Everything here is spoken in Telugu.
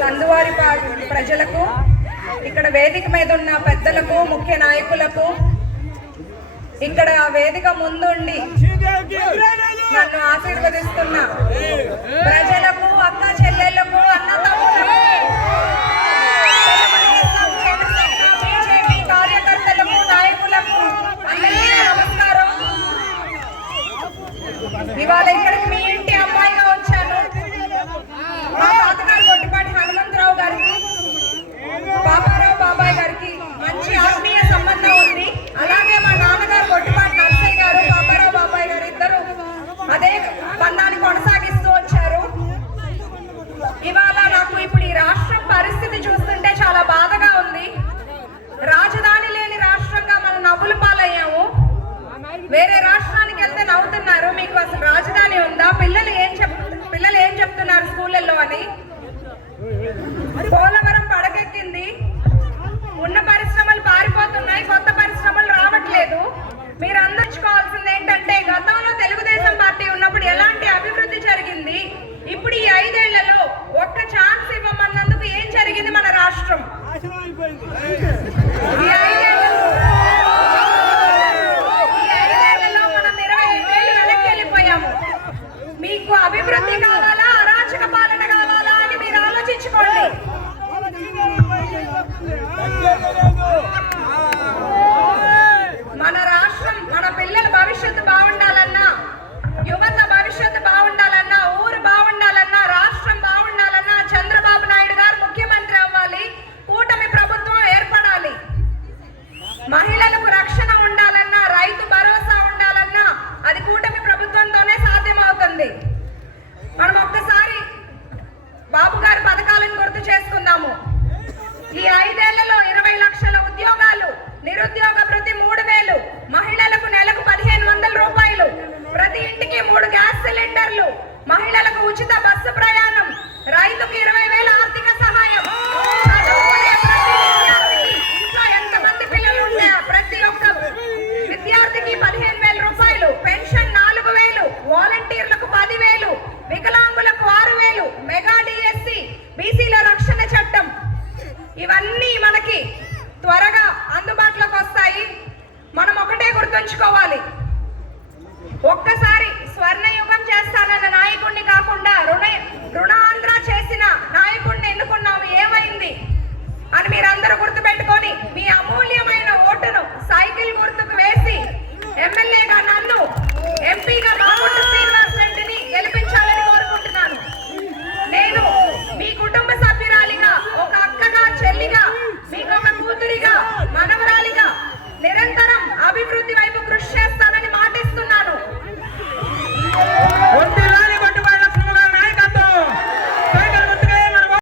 సందువారి ప్రజలకు, ఇక్కడ వేదిక మీద ఉన్న పెద్దలకు, ముఖ్య నాయకులకు, ఇక్కడ వేదిక ముందుండి నన్ను ఆశీర్వదిస్తున్న ప్రజలకు, అక్క చెల్లెళ్లకు, అన్న తమ్ములకు, బీజేపీ కార్యకర్తలకు, నాయకులకు అందరికీ నమస్కారం. ఇవాళ ఇక్కడికి మీ ఇంటి అమ్మాయిగా వచ్చాను. మా తాతగారు గొట్టిపాటి హనుమంతరావు గారికి, బాబారావు బాబాయ్ గారికి మంచి ఆత్మీయ సంబంధం ఉంది. అలాగే మా నాన్నగారు గొట్టిపాటి నర్సయ్య గారు, బాబారావు బాబాయ్ గారు ఇద్దరు అదే బంధాన్ని కొనసాగిస్తూ వచ్చారు. ఇవాళ నాకు ఇప్పుడు ఈ రాష్ట్రం పరిస్థితి చూస్తుంటే చాలా బాధగా ఉంది. రాజధాని లేని రాష్ట్రంగా మనం నవ్వుల పాలయ్యాము. వేరే రాష్ట్రానికి వెళ్తే నవ్వుతున్నారు, మీకు అసలు రాజధాని ఉందా, పిల్లలు ఏం చెప్తున్నారు స్కూళ్ళల్లో అని. పోలవరం పడకెక్కింది, ఉన్న పరిశ్రమలు పారిపోతున్నాయి, కొత్త పరిశ్రమలు రావట్లేదు. మీరు అందించుకోవాల్సింది ఏంటంటే గతంలో తెలుగుదేశం పార్టీ ఉన్నప్పుడు ఎలాంటి అభివృద్ధి జరిగింది, ఇప్పుడు ఈ 5 ఏళ్లలో ఒక్క ఛాన్స్ ఇవ్వమన్నందుకు ఏం జరిగింది మన రాష్ట్రం. ఈ 5 ఏళ్లలో మనం 25 ఏళ్ళు వెనక్కి వెళ్ళిపోయాము. మీకు అభివృద్ధి కావాలా, అరాచక పాలన కావాలా అని మీరు ఆలోచించుకోండి. మన రాష్ట్రం, మన పిల్లల భవిష్యత్తు బాగుండాలన్నా, యువత భవిష్యత్తు బాగుండాలన్నా, ఊరు బాగుండాలన్నా, రాష్ట్రం బాగుండాలన్నా చంద్రబాబు నాయుడు గారు ముఖ్యమంత్రి అవ్వాలి, కూటమి ప్రభుత్వం ఏర్పడాలి. మహిళలకు రక్షణ ఉండాలన్నా, రైతు భరోసా ఉండాలన్నా అది కూటమి ప్రభుత్వంతోనే సాధ్యమవుతుంది. మనం ఒక్కసారి బాబు గారి పథకాలను గుర్తు చేసుకుందాము. ఈ 5 ఏళ్లలో 20 లక్షల ఉద్యోగాలు, నిరుద్యోగ భృతి 3000, మహిళలకు నెలకు 1500 రూపాయలు, ప్రతి ఇంటికి 3 గ్యాస్ సిలిండర్లు, మహిళలకు ఉచిత